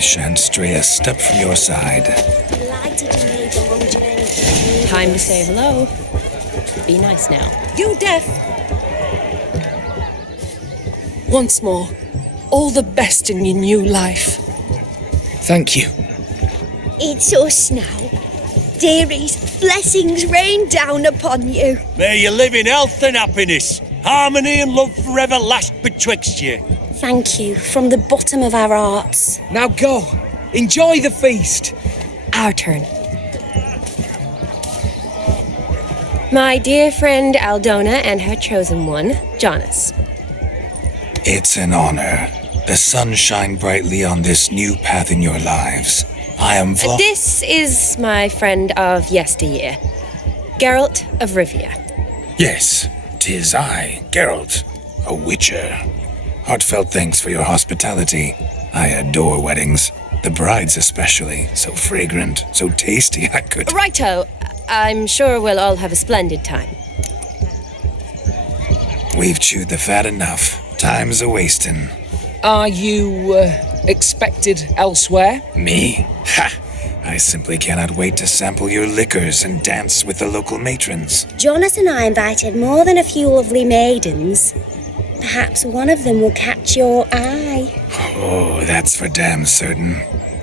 shan't stray a step from your side. Delighted you made the long journey. Time to say hello. Be nice now. You deaf? Once more, all the best in your new life. Thank you. It's us now. Dearies, blessings rain down upon you. May you live in health and happiness. Harmony and love forever last betwixt you. Thank you from the bottom of our hearts. Now go. Enjoy the feast. Our turn. My dear friend Aldona and her chosen one, Jonas. It's an honor. The sun shine brightly on this new path in your lives. I am This is my friend of yesteryear, Geralt of Rivia. Yes, 'tis I, Geralt, a witcher. Heartfelt thanks for your hospitality. I adore weddings. The brides especially. So fragrant, so tasty, I could... Righto. I'm sure we'll all have a splendid time. We've chewed the fat enough. Time's a-wasting. Are you, expected elsewhere? Me? Ha! I simply cannot wait to sample your liquors and dance with the local matrons. Jonas and I invited more than a few lovely maidens. Perhaps one of them will catch your eye. Oh, that's for damn certain.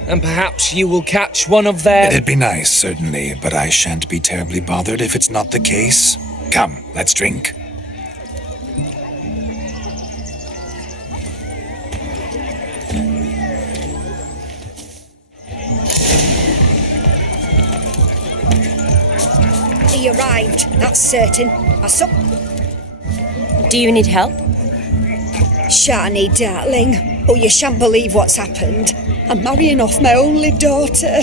And perhaps you will catch one of their... It'd be nice, certainly, but I shan't be terribly bothered if it's not the case. Come, let's drink. He arrived, that's certain. Do you need help? Shani, darling. Oh, you shan't believe what's happened. I'm marrying off my only daughter.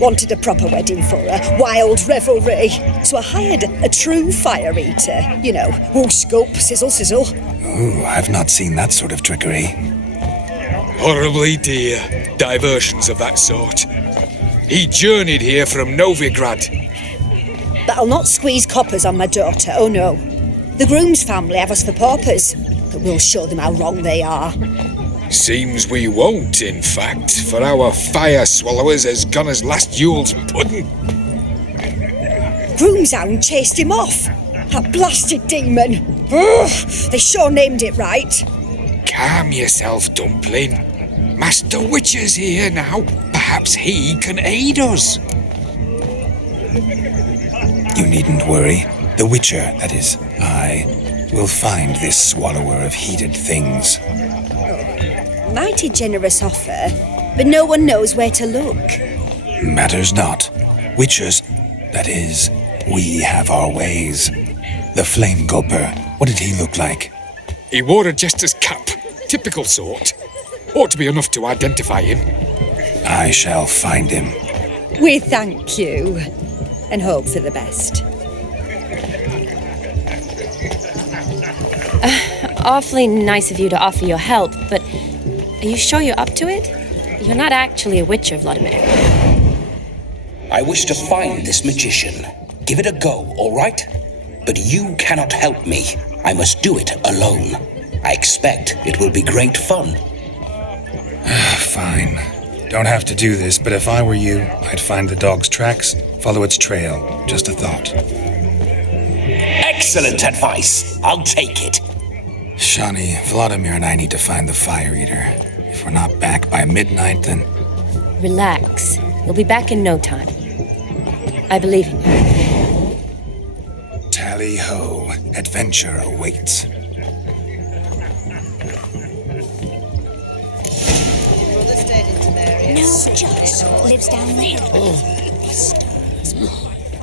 Wanted a proper wedding for her, wild revelry. So I hired a true fire eater. You know, whoosh, scope, sizzle, sizzle. Ooh, I've not seen that sort of trickery. Horribly dear diversions of that sort. He journeyed here from Novigrad. But I'll not squeeze coppers on my daughter, oh no. The groom's family have us for paupers, but we'll show them how wrong they are. Seems we won't, in fact, for our fire swallowers has gone as last Yule's pudding. Groom's hound chased him off. That blasted demon. Ugh, they sure named it right. Calm yourself, Dumpling. Master Witcher's here now. Perhaps he can aid us. You needn't worry. The Witcher, that is, I, will find this swallower of heated things. Mighty generous offer, but no one knows where to look. Matters not. Witchers, that is, we have our ways. The Flame Gulper, what did he look like? He wore a jester's cap. Typical sort. Ought to be enough to identify him. I shall find him. We thank you, and hope for the best. Awfully nice of you to offer your help, but are you sure you're up to it? You're not actually a witcher, Vladimir. I wish to find this magician. Give it a go, all right? But you cannot help me. I must do it alone. I expect it will be great fun. Fine. Don't have to do this, but if I were you, I'd find the dog's tracks, follow its trail. Just a thought. Excellent advice. I'll take it. Shani, Vladimir and I need to find the fire eater. If we're not back by midnight, then... Relax. We'll be back in no time. I believe in you. Tally-ho. Adventure awaits. No, Josh lives down there.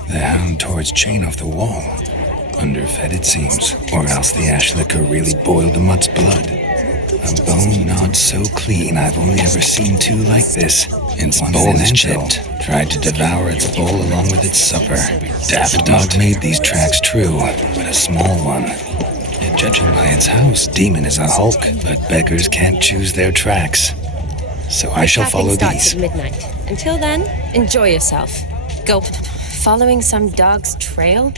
The hound tore its chain off the wall. Underfed, it seems. Or else the ash liquor really boiled the mutt's blood. A bone not so clean I've only ever seen two like this. Its bowl is chipped. Tried to devour its bowl along with its supper. Daft dog made these tracks true, but a small one. And judging by its house, Demon is a hulk, but beggars can't choose their tracks. So I shall follow starts these. at midnight. Until then, enjoy yourself. Go following some dog's trail?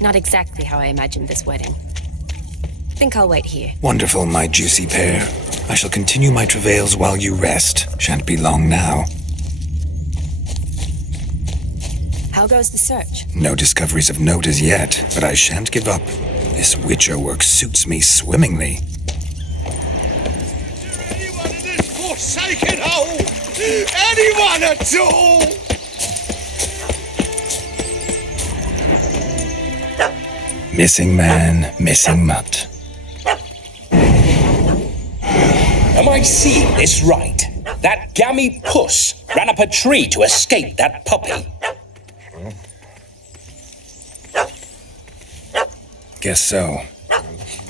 Not exactly how I imagined this wedding. Think I'll wait here. Wonderful, my juicy pear. I shall continue my travails while you rest. Shan't be long now. How goes the search? No discoveries of note as yet, but I shan't give up. This witcher work suits me swimmingly. Anyone in this forsaken hole? Anyone at all? Missing man, missing mutt. Am I seeing this right? That gammy puss ran up a tree to escape that puppy. Guess so.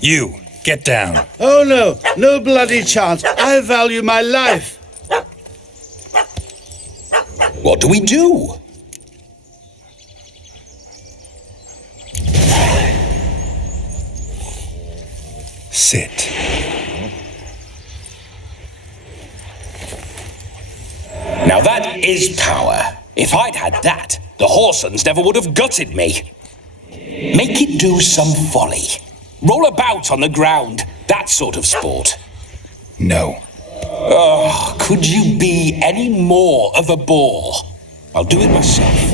You, get down. Oh no, no bloody chance. I value my life. What do we do? Sit. Now that is power. If I'd had that, the Horsons never would have gutted me. Make it do some folly. Roll about on the ground. That sort of sport. No. Oh, could you be any more of a bore? I'll do it myself.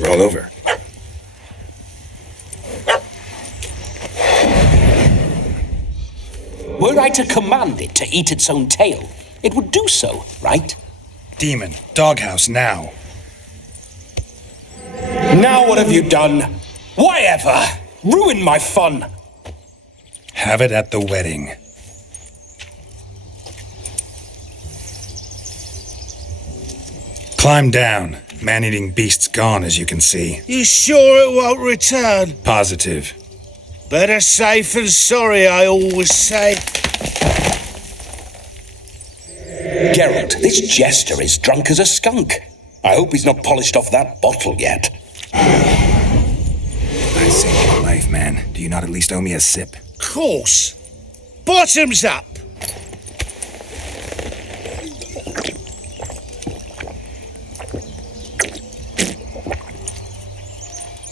Roll over. Were I to command it to eat its own tail, it would do so, right? Demon, doghouse now. Now what have you done? Why ever? Ruin my fun. Have it at the wedding. Climb down. Man-eating beast's gone, as you can see. You sure it won't return? Positive. Better safe than sorry, I always say. Geralt, this jester is drunk as a skunk. I hope he's not polished off that bottle yet. I saved your life, man. Do you not at least owe me a sip? Course. Bottoms up.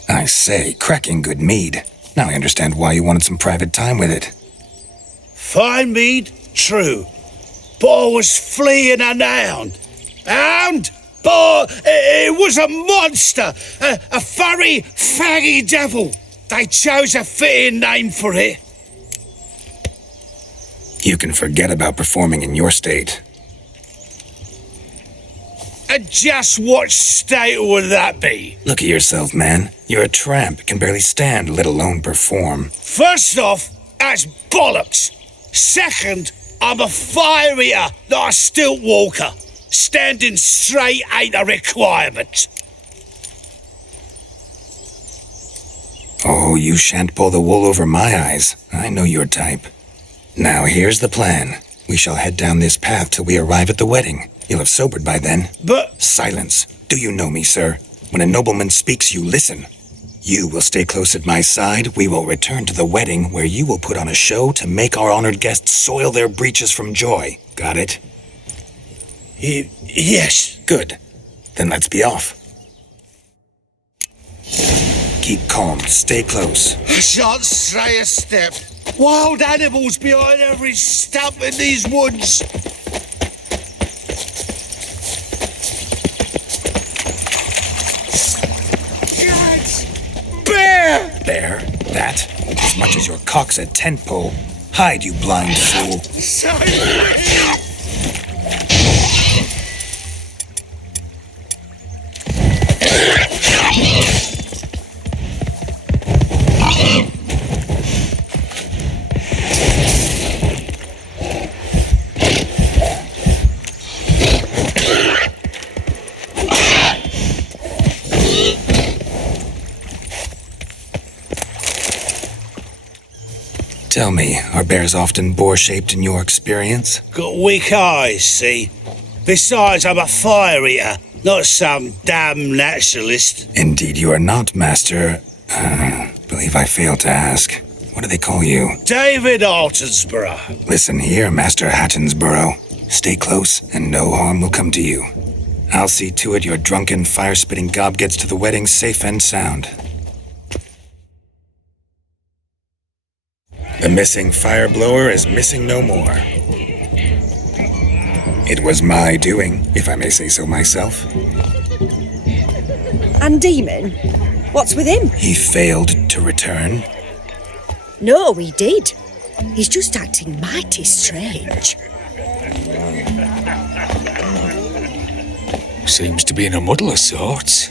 I say, cracking good mead. Now I understand why you wanted some private time with it. Fine mead, true. But I was fleeing an hound. Hound? But it was a monster. A furry, faggy devil. They chose a fitting name for it. You can forget about performing in your state. And just what state would that be? Look at yourself, man. You're a tramp, can barely stand, let alone perform. First off, that's bollocks. Second, I'm a fire eater, not a stilt walker. Standing straight ain't a requirement. Oh, you shan't pull the wool over my eyes. I know your type. Now here's the plan. We shall head down this path till we arrive at the wedding. You'll have sobered by then. But Silence. Do you know me, sir? When a nobleman speaks, you listen. You will stay close at my side. We will return to the wedding, where you will put on a show to make our honored guests soil their breeches from joy. Got it? yes. Good. Then let's be off. Keep calm. Stay close. I shan't stray a step. Wild animals behind every stump in these woods. Bear! There. That. As much as your cock's a tent pole. Hide, you blind fool. Save me! Tell me, are bears often boar-shaped in your experience? Got weak eyes, see? Besides, I'm a fire eater, not some damn naturalist. Indeed you are not, Master. Believe I failed to ask. What do they call you? David Altonsborough. Listen here, Master Hattonsborough. Stay close, and no harm will come to you. I'll see to it your drunken, fire-spitting gob gets to the wedding safe and sound. The missing fire blower is missing no more. It was my doing, if I may say so myself. And Demon? What's with him? He failed to return. No, he did. He's just acting mighty strange. Seems to be in a muddle of sorts.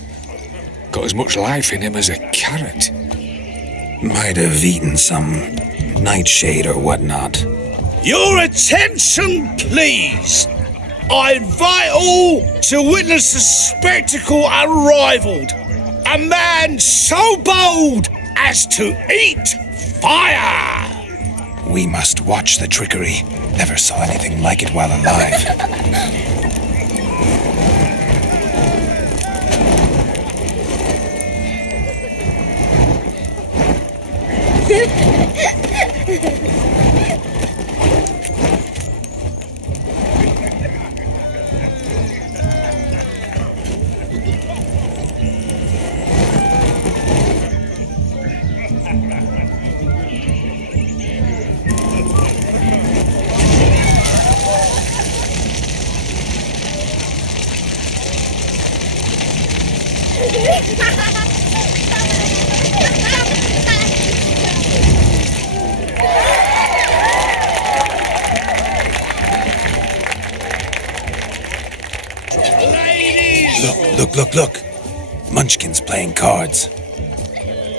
Got as much life in him as a carrot. Might have eaten some nightshade or whatnot. Your attention, please. I invite all to witness a spectacle unrivaled. A man so bold as to eat fire. We must watch the trickery. Never saw anything like it while alive. Look. Munchkin's playing cards.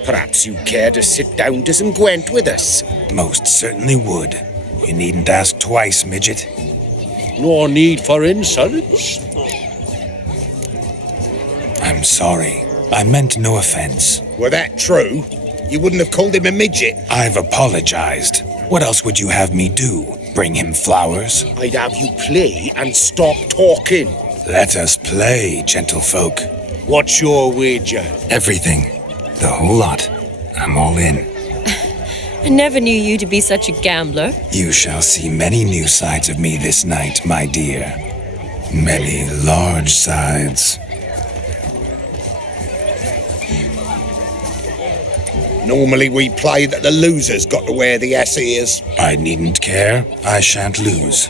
Perhaps you care to sit down to some Gwent with us? Most certainly would. You needn't ask twice, midget. No need for insults. I'm sorry. I meant no offense. Were that true, you wouldn't have called him a midget. I've apologized. What else would you have me do? Bring him flowers? I'd have you play and stop talking. Let us play, gentlefolk. What's your wager? Everything. The whole lot. I'm all in. I never knew you to be such a gambler. You shall see many new sides of me this night, my dear. Many large sides. Normally we play that the loser's got to wear the ass ears. I needn't care. I shan't lose.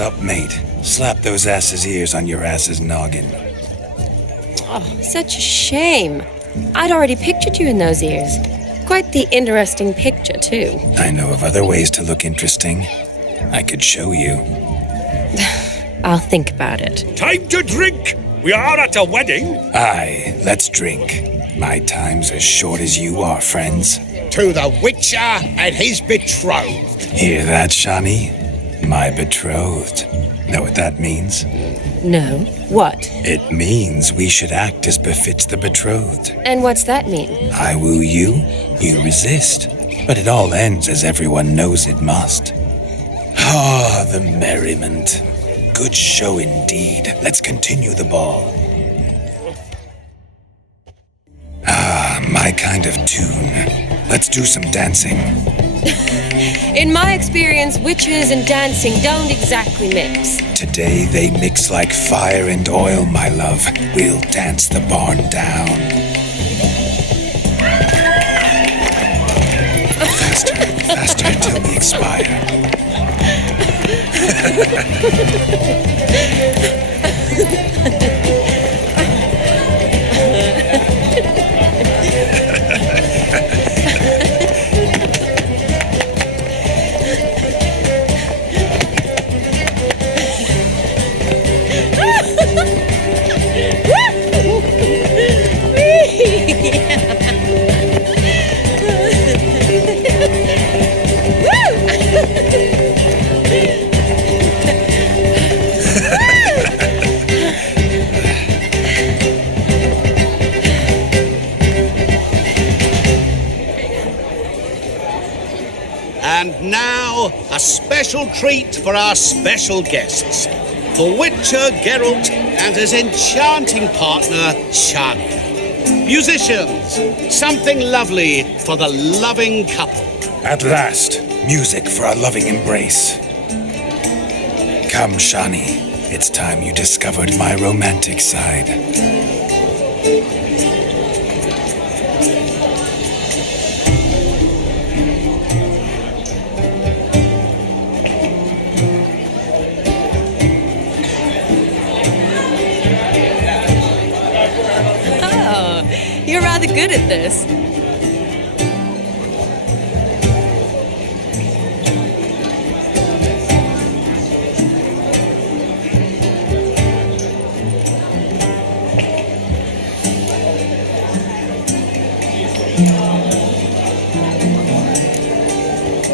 What's up, mate? Slap those asses' ears on your ass's noggin. Oh, such a shame. I'd already pictured you in those ears. Quite the interesting picture, too. I know of other ways to look interesting. I could show you. I'll think about it. Time to drink! We are at a wedding. Aye, let's drink. My time's as short as you are, friends. To the Witcher and his betrothed. Hear that, Shani? My betrothed. Know what that means? No. What? It means we should act as befits the betrothed. And what's that mean? I woo you, you resist. But it all ends as everyone knows it must. Ah, the merriment. Good show indeed. Let's continue the ball. Ah, my kind of tune. Let's do some dancing. In my experience, witches and dancing don't exactly mix. Today they mix like fire and oil, my love. We'll dance the barn down. Faster, faster until we expire. And now, a special treat for our special guests. The Witcher Geralt and his enchanting partner, Shani. Musicians, something lovely for the loving couple. At last, music for a loving embrace. Come, Shani. It's time you discovered my romantic side. You're rather good at this.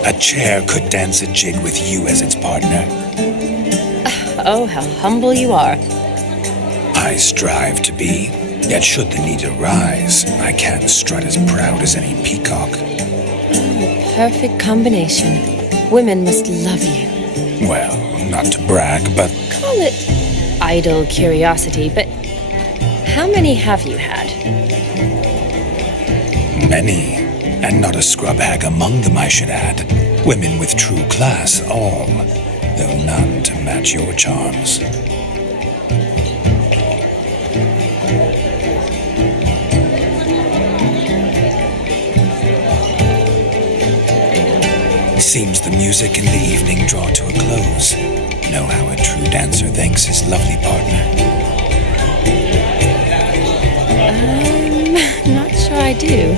A chair could dance a jig with you as its partner. Oh, how humble you are. I strive to be. Yet should the need arise, I can strut as proud as any peacock. Perfect combination. Women must love you. Well, not to brag, but Call it idle curiosity, but how many have you had? many. And not a scrub hag among them, I should add. Women with true class, all, though none to match your charms. Seems the music and the evening draw to a close. Know how a true dancer thanks his lovely partner. Not sure I do.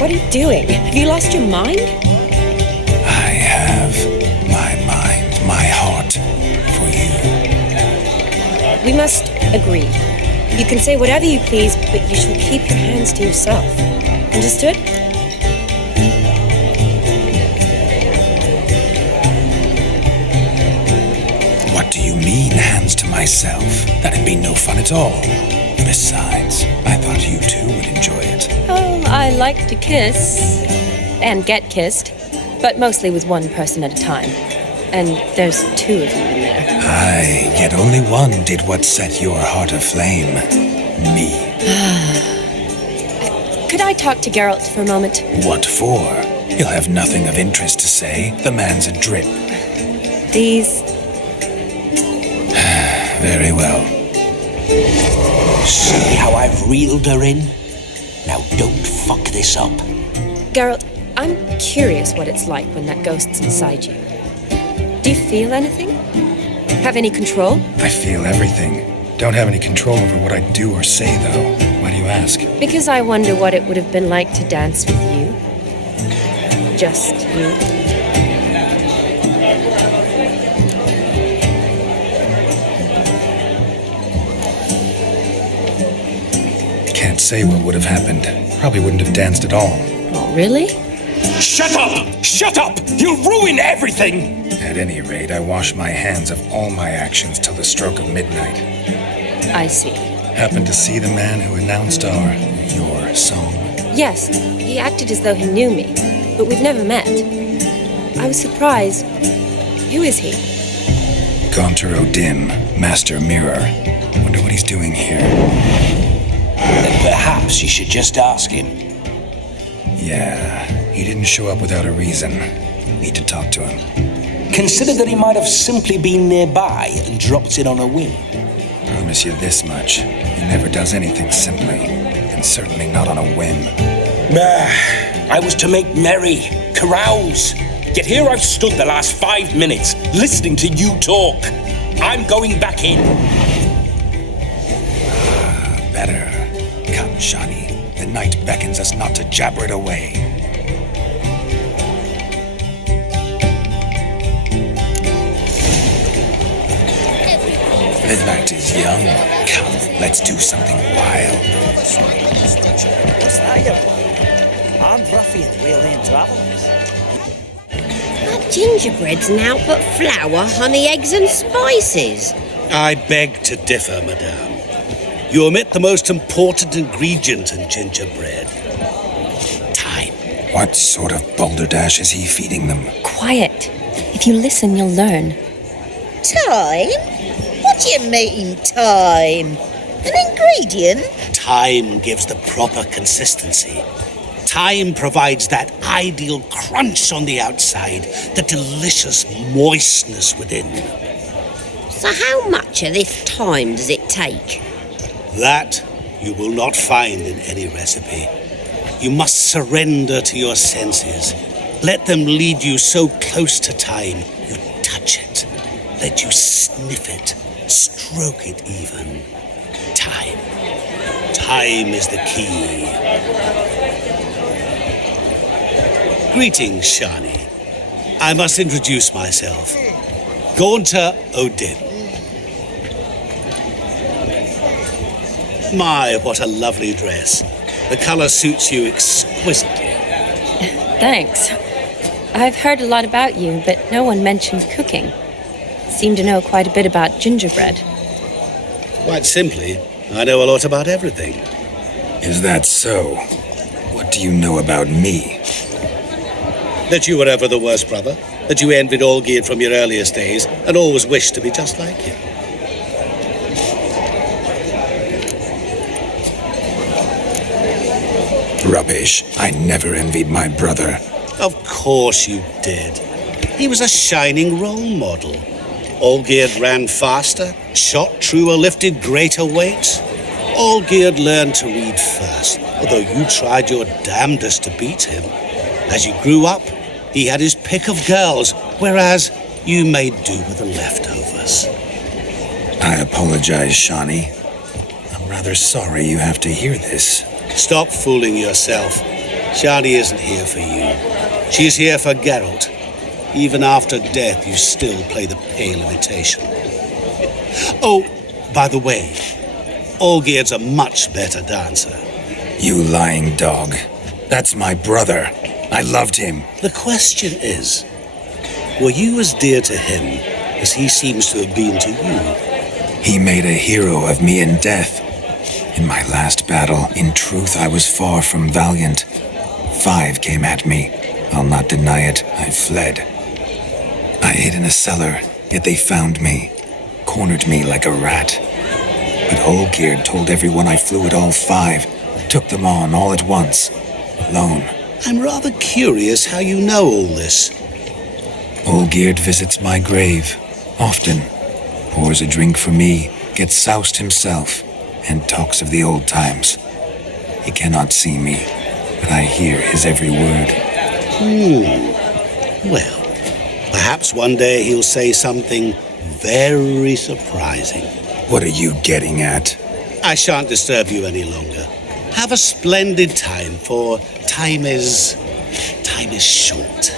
What are you doing? Have you lost your mind? I have my mind, my heart for you. We must agree. You can say whatever you please, but you shall keep your hands to yourself. Understood? What do you mean, hands to myself? That'd be no fun at all. Besides, I thought you two would enjoy it. Oh, I like to kiss. And get kissed. But mostly with one person at a time. And there's two of you in there. Aye, yet only one did what set your heart aflame. Me. Could I talk to Geralt for a moment? What for? He'll have nothing of interest to say. The man's adrip. Please. Very well. See how I've reeled her in? Now don't fuck this up. Geralt, I'm curious what it's like when that ghost's inside you. Do you feel anything? Have any control? I feel everything. Don't have any control over what I do or say, though. Why do you ask? Because I wonder what it would have been like to dance with you. Just you. Can't say what would have happened. Probably wouldn't have danced at all. Oh, really? Shut up! Shut up! You'll ruin everything! At any rate, I wash my hands of all my actions till the stroke of midnight. I see. Happened to see the man who announced your song. Yes, he acted as though he knew me, but we've never met. I was surprised. Who is he? Gaunter O'Dim, Master Mirror. Wonder what he's doing here. Then perhaps you should just ask him. Yeah, he didn't show up without a reason. Need to talk to him. Consider that he might have simply been nearby and dropped in on a whim. Promise you this much. He never does anything simply, and certainly not on a whim. I was to make merry, carouse. Yet here I've stood the last 5 minutes, listening to you talk. I'm going back in. Better. Come, Shani. The night beckons us not to jabber it away. The night is young. Come, let's do something wild. What's that you want? I'm Ruffy and the Wheel Lane Travellers. That gingerbread's now but flour, honey, eggs and spices. I beg to differ, madame. You omit the most important ingredient in gingerbread. Time. What sort of balderdash is he feeding them? Quiet. If you listen, you'll learn. Time? What do you mean, time? An ingredient? Time gives the proper consistency. Time provides that ideal crunch on the outside, the delicious moistness within. So how much of this time does it take? That you will not find in any recipe. You must surrender to your senses. Let them lead you so close to time, you touch it. Let you sniff it, stroke it even. Time. Time is the key. Greetings, Shani. I must introduce myself. Gaunter O'Dim. My, what a lovely dress. The colour suits you exquisitely. Thanks. I've heard a lot about you, but no one mentioned cooking. Seem to know quite a bit about gingerbread. Quite simply, I know a lot about everything. Is that so? What do you know about me? That you were ever the worst brother, that you envied Olgierd from your earliest days, and always wished to be just like him. Rubbish. I never envied my brother. Of course you did. He was a shining role model. Olgierd ran faster, shot truer, lifted greater weights. Olgierd learned to read first, although you tried your damnedest to beat him. As you grew up, he had his pick of girls, whereas you made do with the leftovers. I apologize, Shani. I'm rather sorry you have to hear this. Stop fooling yourself. Shani isn't here for you. She's here for Geralt. Even after death, you still play the pale imitation. Oh, by the way, Olgierd's a much better dancer. You lying dog. That's my brother. I loved him. The question is, were you as dear to him as he seems to have been to you? He made a hero of me in death. In my last battle, in truth, I was far from valiant. 5 came at me. I'll not deny it, I fled. I hid in a cellar, yet they found me, cornered me like a rat. But Olgierd told everyone I flew at all 5, took them on all at once, alone. I'm rather curious how you know all this. Olgierd visits my grave, often. Pours a drink for me, gets soused himself and talks of the old times. He cannot see me, but I hear his every word. Well, perhaps one day he'll say something very surprising. What are you getting at? I shan't disturb you any longer. Have a splendid time, for time is short.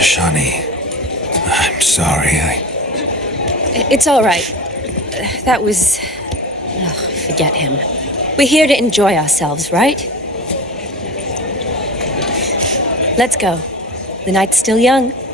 Shawnee, I'm sorry. It's all right. That was... forget him. We're here to enjoy ourselves, right? Let's go. The night's still young.